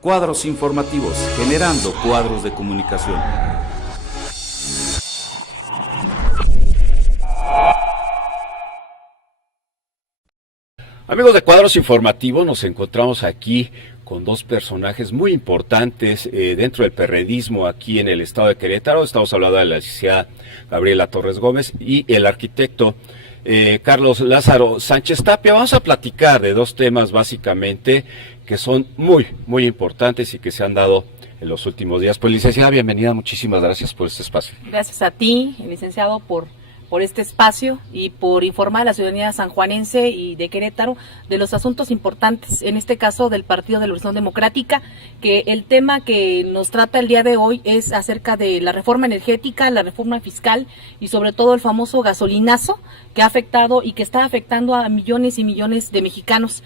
Cuadros informativos, generando cuadros de comunicación. Amigos de Cuadros Informativos, nos encontramos aquí con dos personajes muy importantes dentro del perredismo aquí en el estado de Querétaro. Estamos hablando de la licenciada Gabriela Torres Gómez y el arquitecto Carlos Lázaro Sánchez Tapia. Vamos a platicar de dos temas básicamente que son muy importantes y que se han dado en los últimos días. Pues licenciada, bienvenida, muchísimas gracias por este espacio. Gracias a ti, licenciado, por este espacio y por informar a la ciudadanía sanjuanense y de Querétaro de los asuntos importantes, en este caso del Partido de la Revolución Democrática, que el tema que nos trata el día de hoy es acerca de la reforma energética, la reforma fiscal y sobre todo el famoso gasolinazo que ha afectado y que está afectando a millones y millones de mexicanos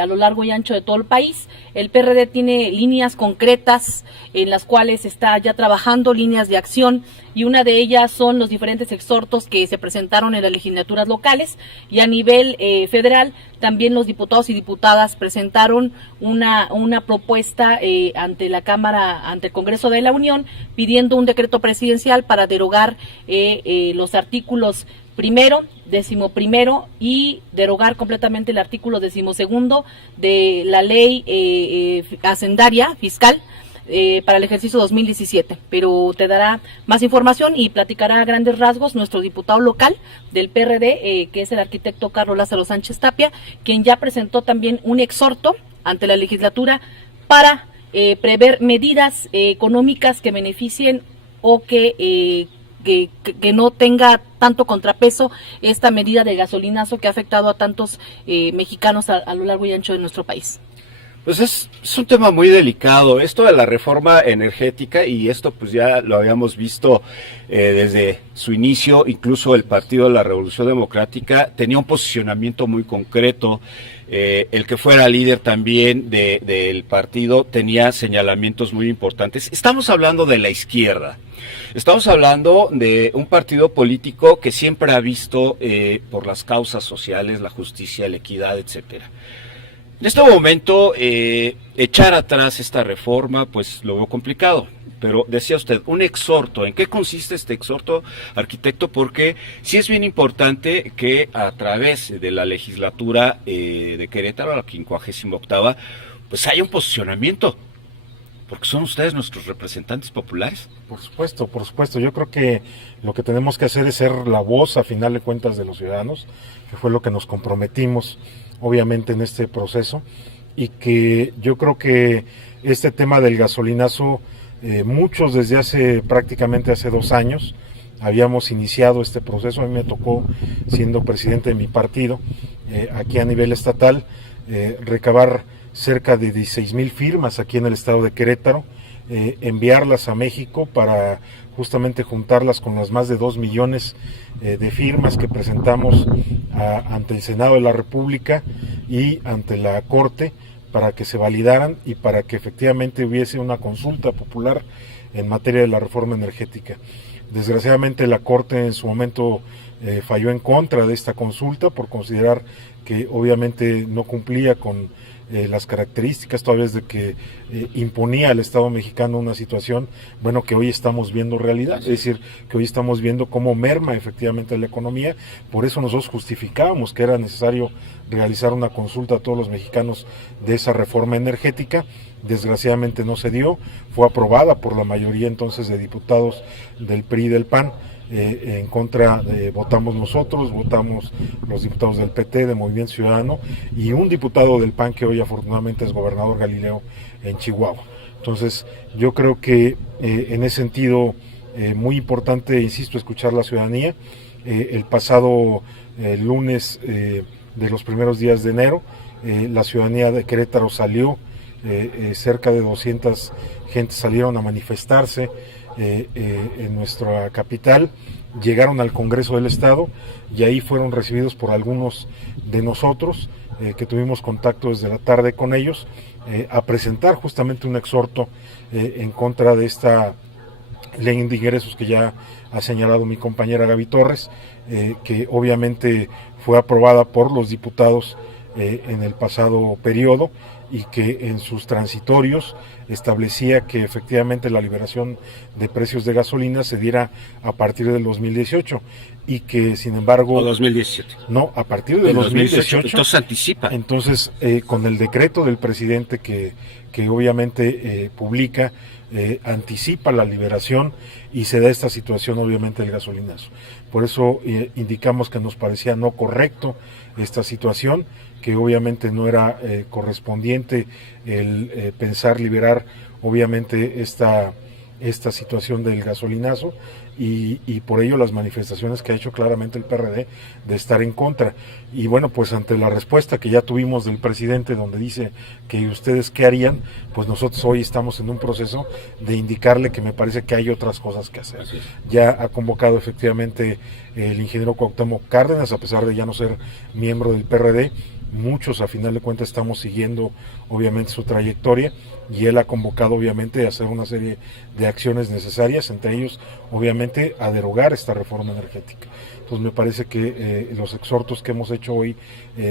a lo largo y ancho de todo el país. El PRD tiene líneas concretas en las cuales está ya trabajando, líneas de acción, y una de ellas son los diferentes exhortos que se presentaron en las legislaturas locales, y a nivel federal también los diputados y diputadas presentaron una propuesta ante la Cámara, ante el Congreso de la Unión, pidiendo un decreto presidencial para derogar los artículos primero, 11º y derogar completamente el artículo 12º de la ley hacendaria fiscal para el ejercicio 2017, pero te dará más información y platicará a grandes rasgos nuestro diputado local del PRD, que es el arquitecto Carlos Lázaro Sánchez Tapia, quien ya presentó también un exhorto ante la legislatura para prever medidas económicas que beneficien o que no tenga tanto contrapeso esta medida de gasolinazo que ha afectado a tantos mexicanos a lo largo y ancho de nuestro país. Pues es un tema muy delicado, esto de la reforma energética, y esto pues ya lo habíamos visto desde su inicio. Incluso el Partido de la Revolución Democrática tenía un posicionamiento muy concreto. El que fuera líder también del partido tenía señalamientos muy importantes. Estamos hablando de la izquierda. Estamos hablando de un partido político que siempre ha visto por las causas sociales, la justicia, la equidad, etcétera. En este momento, echar atrás esta reforma, pues lo veo complicado. Pero decía usted, un exhorto. ¿En qué consiste este exhorto, arquitecto? Porque sí es bien importante que a través de la legislatura de Querétaro, la 58ª, pues haya un posicionamiento. Porque son ustedes nuestros representantes populares. Por supuesto. Yo creo que lo que tenemos que hacer es ser la voz, a final de cuentas, de los ciudadanos, que fue lo que nos comprometimos, obviamente, en este proceso, y que yo creo que este tema del gasolinazo, muchos desde prácticamente hace 2 años, habíamos iniciado este proceso. A mí me tocó, siendo presidente de mi partido, aquí a nivel estatal, recabar cerca de 16,000 firmas aquí en el estado de Querétaro, enviarlas a México para justamente juntarlas con las más de 2 millones de firmas que presentamos ante el Senado de la República y ante la Corte, para que se validaran y para que efectivamente hubiese una consulta popular en materia de la reforma energética. Desgraciadamente la Corte en su momento falló en contra de esta consulta por considerar que obviamente no cumplía con las características, toda vez de que imponía al Estado mexicano una situación, bueno, que hoy estamos viendo realidad, es decir, que hoy estamos viendo cómo merma efectivamente la economía. Por eso nosotros justificábamos que era necesario realizar una consulta a todos los mexicanos de esa reforma energética. Desgraciadamente no se dio, fue aprobada por la mayoría entonces de diputados del PRI y del PAN. En contra votamos nosotros, votamos los diputados del PT, de Movimiento Ciudadano, y un diputado del PAN que hoy afortunadamente es gobernador, Galileo, en Chihuahua. Entonces yo creo que en ese sentido muy importante, insisto, escuchar la ciudadanía. El pasado lunes de los primeros días de enero, la ciudadanía de Querétaro salió, cerca de 200 gentes salieron a manifestarse en nuestra capital, llegaron al Congreso del Estado y ahí fueron recibidos por algunos de nosotros que tuvimos contacto desde la tarde con ellos, a presentar justamente un exhorto en contra de esta ley de ingresos que ya ha señalado mi compañera Gaby Torres, que obviamente fue aprobada por los diputados en el pasado periodo y que en sus transitorios establecía que efectivamente la liberación de precios de gasolina se diera a partir del 2018 y que sin embargo... O 2017. No, a partir del 2018. Entonces anticipa. Entonces, con el decreto del presidente que obviamente publica, anticipa la liberación y se da esta situación obviamente del gasolinazo. Por eso indicamos que nos parecía no correcto esta situación, que obviamente no era correspondiente el pensar liberar obviamente esta situación del gasolinazo y por ello las manifestaciones que ha hecho claramente el PRD de estar en contra. Y bueno, pues ante la respuesta que ya tuvimos del presidente donde dice que ustedes qué harían, pues nosotros hoy estamos en un proceso de indicarle que me parece que hay otras cosas que hacer. Ya ha convocado efectivamente el ingeniero Cuauhtémoc Cárdenas, a pesar de ya no ser miembro del PRD, muchos a final de cuentas estamos siguiendo obviamente su trayectoria y él ha convocado obviamente a hacer una serie de acciones necesarias, entre ellos obviamente a derogar esta reforma energética. Entonces me parece que los exhortos que hemos hecho hoy,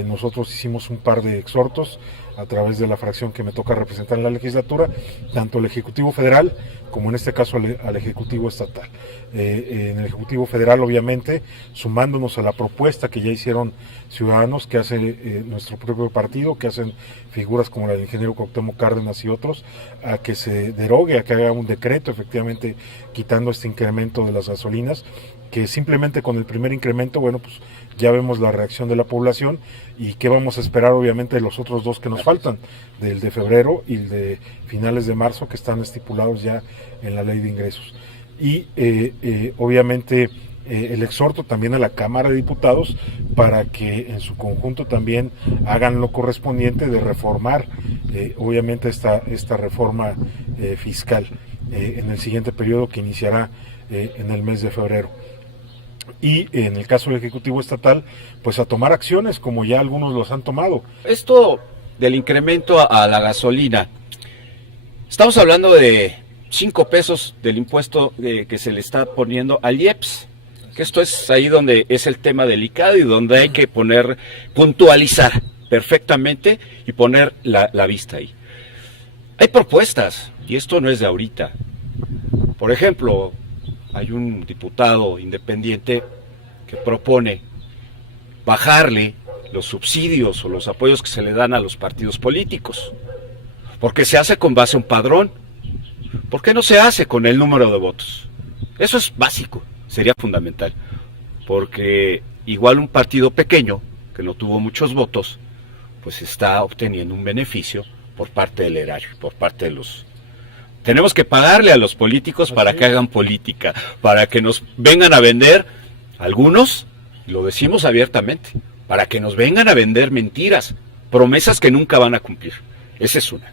nosotros hicimos un par de exhortos a través de la fracción que me toca representar en la legislatura, tanto el Ejecutivo Federal como en este caso al Ejecutivo Estatal. En el Ejecutivo Federal obviamente sumándonos a la propuesta que ya hicieron ciudadanos, que hace nuestro propio partido, que hacen figuras como la del ingeniero Cuauhtémoc Cárdenas y otros, a que se derogue, a que haga un decreto efectivamente quitando este incremento de las gasolinas, que simplemente con el primer incremento, bueno, pues ya vemos la reacción de la población y qué vamos a esperar obviamente de los otros dos que nos faltan, del de febrero y el de finales de marzo, que están estipulados ya en la ley de ingresos. Y obviamente el exhorto también a la Cámara de Diputados para que en su conjunto también hagan lo correspondiente de reformar obviamente esta reforma fiscal en el siguiente periodo que iniciará en el mes de febrero. Y en el caso del Ejecutivo Estatal, pues a tomar acciones como ya algunos los han tomado. Esto del incremento a la gasolina, estamos hablando de 5 pesos del impuesto que se le está poniendo al IEPS, que esto es ahí donde es el tema delicado y donde hay que puntualizar perfectamente y poner la vista ahí. Hay propuestas, y esto no es de ahorita. Por ejemplo, hay un diputado independiente que propone bajarle los subsidios o los apoyos que se le dan a los partidos políticos, porque se hace con base a un padrón. ¿Por qué no se hace con el número de votos? Eso es básico, sería fundamental, porque igual un partido pequeño, que no tuvo muchos votos, pues está obteniendo un beneficio por parte del erario, por parte de los... Tenemos que pagarle a los políticos para que hagan política, para que nos vengan a vender, algunos, lo decimos abiertamente, para que nos vengan a vender mentiras, promesas que nunca van a cumplir. Esa es una.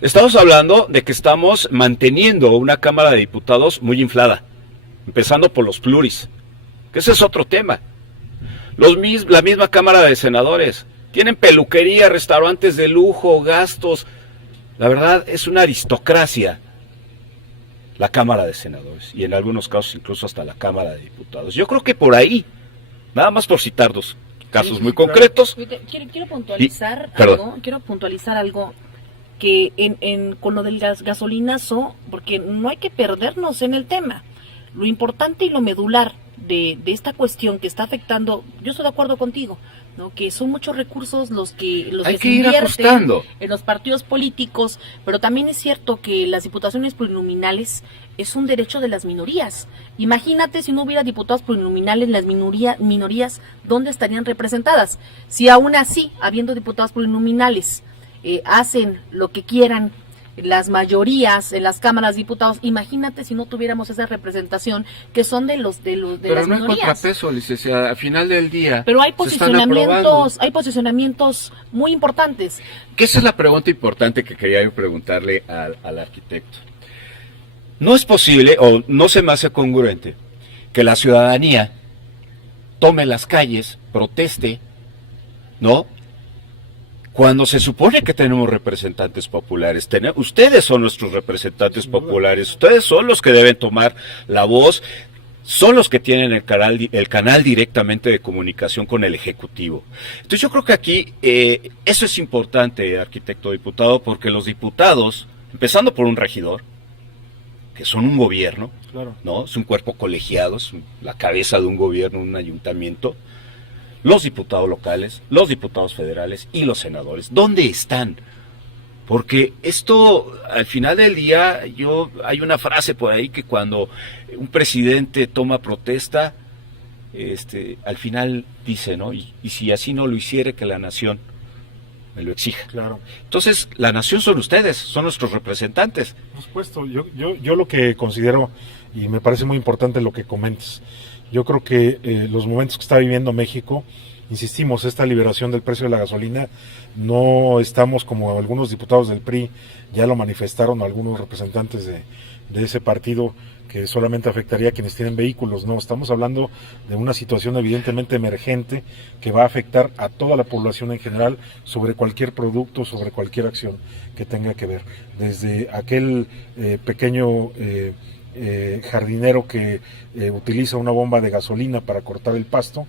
Estamos hablando de que estamos manteniendo una Cámara de Diputados muy inflada, empezando por los pluris, que ese es otro tema. La misma Cámara de Senadores, tienen peluquería, restaurantes de lujo, gastos. La verdad es una aristocracia la Cámara de Senadores y en algunos casos incluso hasta la Cámara de Diputados. Yo creo que por ahí, nada más por citar dos casos muy concretos. Quiero puntualizar algo que con lo del gasolinazo, porque no hay que perdernos en el tema. Lo importante y lo medular de esta cuestión que está afectando, yo estoy de acuerdo contigo, ¿no? Que son muchos recursos los que se invierten en los partidos políticos, pero también es cierto que las diputaciones plurinominales es un derecho de las minorías. Imagínate si no hubiera diputados plurinominales, las minorías, ¿dónde estarían representadas? Si aún así, habiendo diputados plurinominales, hacen lo que quieran las mayorías en las cámaras de diputados, imagínate si no tuviéramos esa representación que son de las minorías. Pero no hay contrapeso, licenciada, al final del día. Pero hay posicionamientos muy importantes. Que esa es la pregunta importante que quería yo preguntarle al arquitecto. No es posible, o no se me hace congruente, que la ciudadanía tome las calles, proteste, ¿no? Cuando se supone que tenemos representantes populares, ustedes son nuestros representantes populares, ustedes son los que deben tomar la voz, son los que tienen el canal directamente de comunicación con el Ejecutivo. Entonces yo creo que aquí eso es importante, arquitecto diputado, porque los diputados, empezando por un regidor, que son un gobierno, Claro. ¿no? Es un cuerpo colegiado, es la cabeza de un gobierno, un ayuntamiento, los diputados locales, los diputados federales y los senadores. ¿Dónde están? Porque esto, al final del día, hay una frase por ahí que cuando un presidente toma protesta, al final dice, ¿no? Y si así no lo hiciere, que la nación me lo exija. Claro. Entonces, la nación son ustedes, son nuestros representantes. Por supuesto, yo lo que considero, y me parece muy importante lo que comentas, yo creo que los momentos que está viviendo México, insistimos, esta liberación del precio de la gasolina, no estamos como algunos diputados del PRI ya lo manifestaron, algunos representantes de ese partido, que solamente afectaría a quienes tienen vehículos. No, estamos hablando de una situación evidentemente emergente que va a afectar a toda la población en general sobre cualquier producto, sobre cualquier acción que tenga que ver. Desde aquel pequeño jardinero que utiliza una bomba de gasolina para cortar el pasto,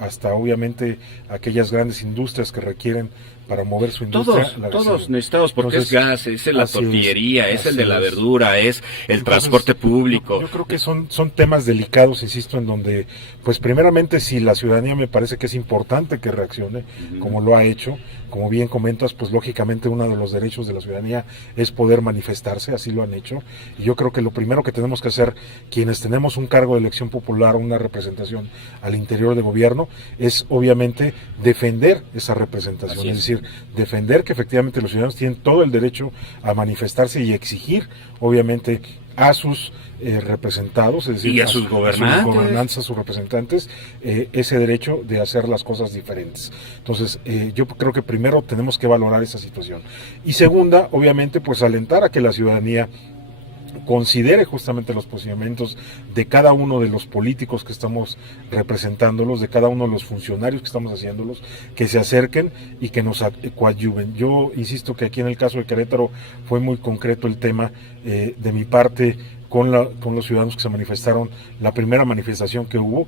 hasta obviamente aquellas grandes industrias que requieren para mover su industria. Todos necesitamos, porque entonces, es gas, es la tortillería, es el de la verdura, es el transporte público. Yo creo que son temas delicados, insisto, en donde, pues primeramente, si la ciudadanía, me parece que es importante que reaccione, como lo ha hecho, como bien comentas, pues lógicamente uno de los derechos de la ciudadanía es poder manifestarse, así lo han hecho, y yo creo que lo primero que tenemos que hacer, quienes tenemos un cargo de elección popular, una representación al interior del gobierno, es obviamente defender esa representación, es decir, defender que efectivamente los ciudadanos tienen todo el derecho a manifestarse y exigir, obviamente, a sus representados, es decir, y a sus gobernantes, a sus representantes, ese derecho de hacer las cosas diferentes. Entonces, yo creo que primero tenemos que valorar esa situación. Y segunda, obviamente, pues alentar a que la ciudadanía considere justamente los posicionamientos de cada uno de los políticos que estamos representándolos, de cada uno de los funcionarios que estamos haciéndolos, que se acerquen y que nos coadyuven. Yo insisto que aquí en el caso de Querétaro fue muy concreto el tema, de mi parte, con los ciudadanos que se manifestaron. La primera manifestación que hubo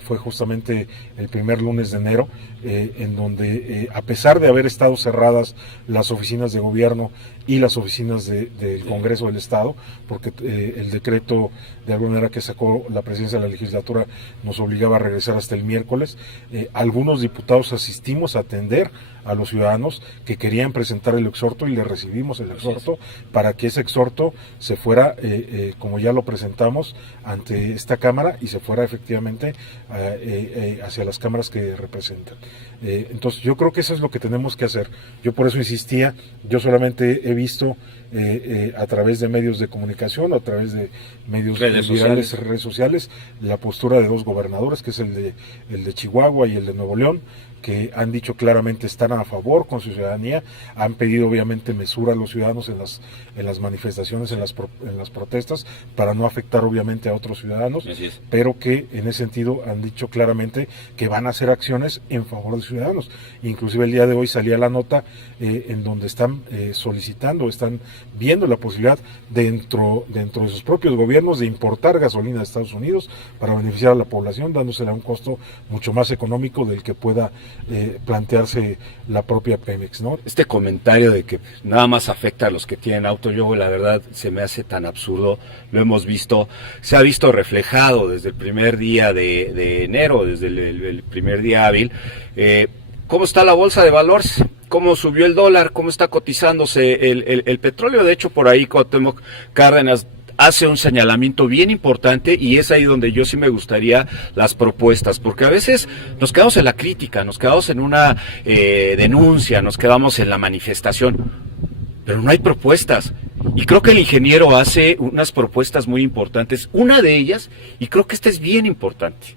fue justamente el primer lunes de enero, en donde a pesar de haber estado cerradas las oficinas de gobierno y las oficinas del Congreso del Estado, porque el decreto de alguna manera que sacó la presidencia de la legislatura nos obligaba a regresar hasta el miércoles, algunos diputados asistimos a atender a los ciudadanos que querían presentar el exhorto y le recibimos el exhorto para que ese exhorto se fuera, como ya lo presentamos ante esta Cámara, y se fuera efectivamente hacia las cámaras que representan. Entonces yo creo que eso es lo que tenemos que hacer. Yo por eso insistía, yo solamente he visto a través de medios de comunicación, a través de medios virales, redes sociales, la postura de dos gobernadores, que es el de Chihuahua y el de Nuevo León, que han dicho claramente están a favor con su ciudadanía, han pedido obviamente mesura a los ciudadanos en las manifestaciones, en las protestas, para no afectar obviamente a otros ciudadanos, pero que en ese sentido han dicho claramente que van a hacer acciones en favor de los ciudadanos. Inclusive el día de hoy salía la nota en donde están solicitando, están viendo la posibilidad dentro de sus propios gobiernos de importar gasolina de Estados Unidos para beneficiar a la población, dándosela a un costo mucho más económico del que pueda plantearse la propia Pemex, ¿no? Este comentario de que nada más afecta a los que tienen auto, yo la verdad se me hace tan absurdo. Lo hemos visto, se ha visto reflejado desde el primer día de enero, desde el primer día hábil, cómo está la bolsa de valores, cómo subió el dólar, cómo está cotizándose el petróleo. De hecho, por ahí Cuauhtémoc Cárdenas hace un señalamiento bien importante, y es ahí donde yo sí me gustaría las propuestas, porque a veces nos quedamos en la crítica, nos quedamos en una denuncia, nos quedamos en la manifestación, pero no hay propuestas. Y creo que el ingeniero hace unas propuestas muy importantes, una de ellas, y creo que esta es bien importante,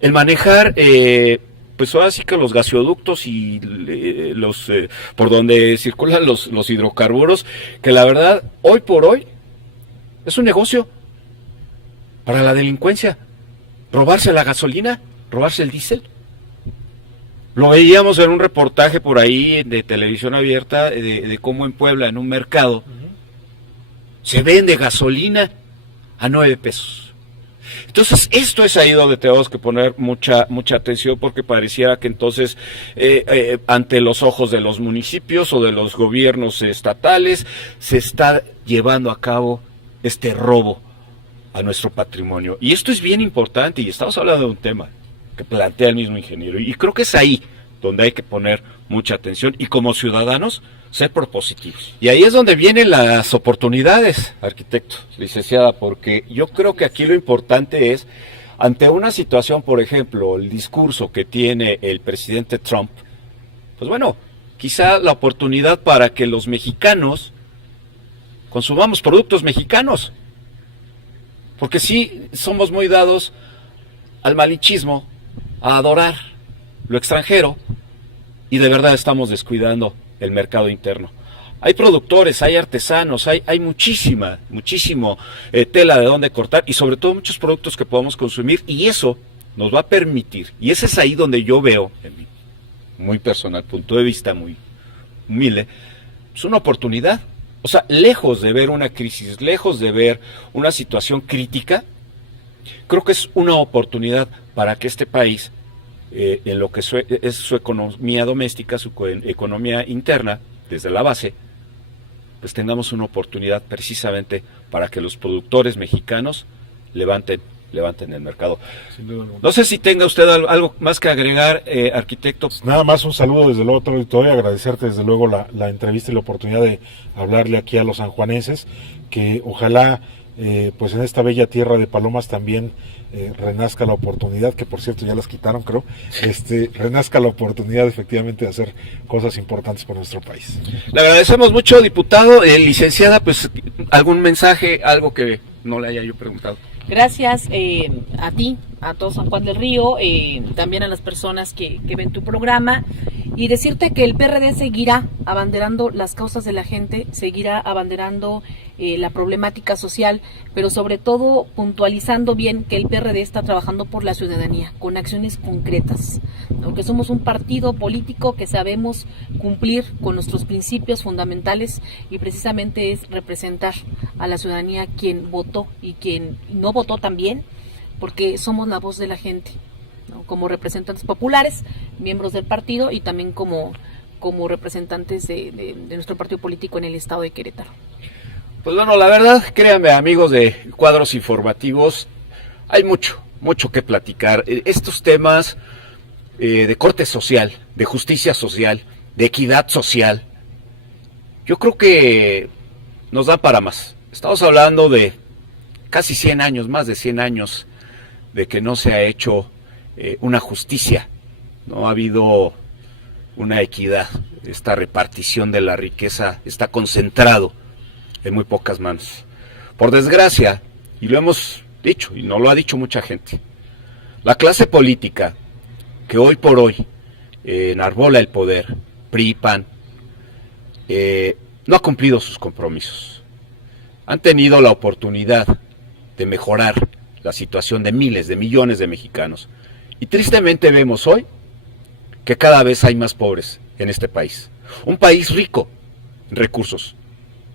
el manejar pues ahora sí que los gasoductos y por donde circulan los hidrocarburos, que la verdad hoy por hoy es un negocio para la delincuencia. Robarse la gasolina, robarse el diésel. Lo veíamos en un reportaje por ahí de televisión abierta de cómo en Puebla, en un mercado, se vende gasolina a 9 pesos. Entonces, esto es ahí donde tenemos que poner mucha atención, porque pareciera que entonces, ante los ojos de los municipios o de los gobiernos estatales, se está llevando a cabo este robo a nuestro patrimonio. Y esto es bien importante, y estamos hablando de un tema que plantea el mismo ingeniero, y creo que es ahí donde hay que poner mucha atención, y como ciudadanos, ser propositivos. Y ahí es donde vienen las oportunidades, arquitecto, licenciada, porque yo creo que aquí lo importante es, ante una situación, por ejemplo, el discurso que tiene el presidente Trump, pues bueno, quizá la oportunidad para que los mexicanos consumamos productos mexicanos, porque sí somos muy dados al malichismo, a adorar lo extranjero, y de verdad estamos descuidando el mercado interno. Hay productores, hay artesanos, hay muchísimo tela de donde cortar, y sobre todo muchos productos que podamos consumir, y eso nos va a permitir, y ese es ahí donde yo veo, en mi muy personal punto de vista, muy humilde, es una oportunidad. O sea, lejos de ver una crisis, lejos de ver una situación crítica, creo que es una oportunidad para que este país, en lo que es su economía doméstica, su economía interna, desde la base, pues tengamos una oportunidad precisamente para que los productores mexicanos levanten el mercado. No sé si tenga usted algo más que agregar, arquitecto. Nada más un saludo desde luego a todo el auditorio, agradecerte desde luego la entrevista y la oportunidad de hablarle aquí a los sanjuanenses, que ojalá pues en esta bella tierra de palomas también renazca la oportunidad, que por cierto ya las quitaron creo, renazca la oportunidad efectivamente de hacer cosas importantes por nuestro país. Le agradecemos mucho, diputado. Licenciada, pues algún mensaje, algo que no le haya yo preguntado. Gracias a ti, a todo San Juan del Río, también a las personas que ven tu programa, y decirte que el PRD seguirá abanderando las causas de la gente, seguirá abanderando la problemática social, pero sobre todo puntualizando bien que el PRD está trabajando por la ciudadanía, con acciones concretas, aunque somos un partido político que sabemos cumplir con nuestros principios fundamentales, y precisamente es representar a la ciudadanía quien votó y quien no votó también, porque somos la voz de la gente, ¿no? Como representantes populares, miembros del partido, y también como representantes de nuestro partido político en el estado de Querétaro. Pues bueno, la verdad, créanme, amigos de Cuadros Informativos, hay mucho que platicar. Estos temas de corte social, de justicia social, de equidad social, yo creo que nos da para más. Estamos hablando de casi 100 años, más de 100 años, de que no se ha hecho una justicia, no ha habido una equidad. Esta repartición de la riqueza está concentrado en muy pocas manos. Por desgracia, y lo hemos dicho, y no lo ha dicho mucha gente, la clase política que hoy por hoy enarbola el poder, PRI, PAN, no ha cumplido sus compromisos. Han tenido la oportunidad de mejorar la situación de miles, de millones de mexicanos. Y tristemente vemos hoy que cada vez hay más pobres en este país. Un país rico en recursos,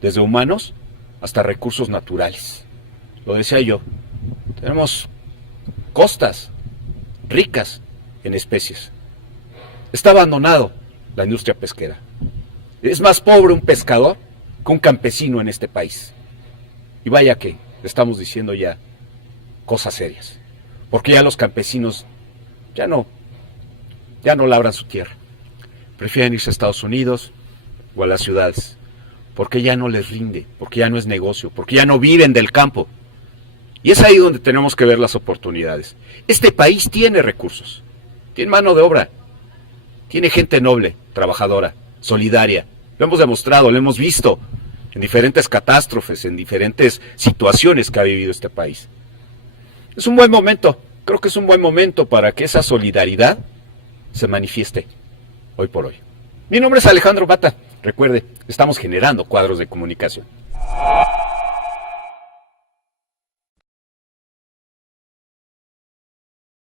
desde humanos hasta recursos naturales. Lo decía yo, tenemos costas ricas en especies. Está abandonado la industria pesquera. Es más pobre un pescador que un campesino en este país. Y vaya que estamos diciendo ya cosas serias, porque ya los campesinos ya no labran su tierra, prefieren irse a Estados Unidos o a las ciudades, porque ya no les rinde, porque ya no es negocio, porque ya no viven del campo. Y es ahí donde tenemos que ver las oportunidades. Este país tiene recursos, tiene mano de obra, tiene gente noble, trabajadora, solidaria. Lo hemos demostrado, lo hemos visto en diferentes catástrofes, en diferentes situaciones que ha vivido este país. Es un buen momento, creo que es un buen momento para que esa solidaridad se manifieste hoy por hoy. Mi nombre es Alejandro Bata. Recuerde, estamos generando cuadros de comunicación.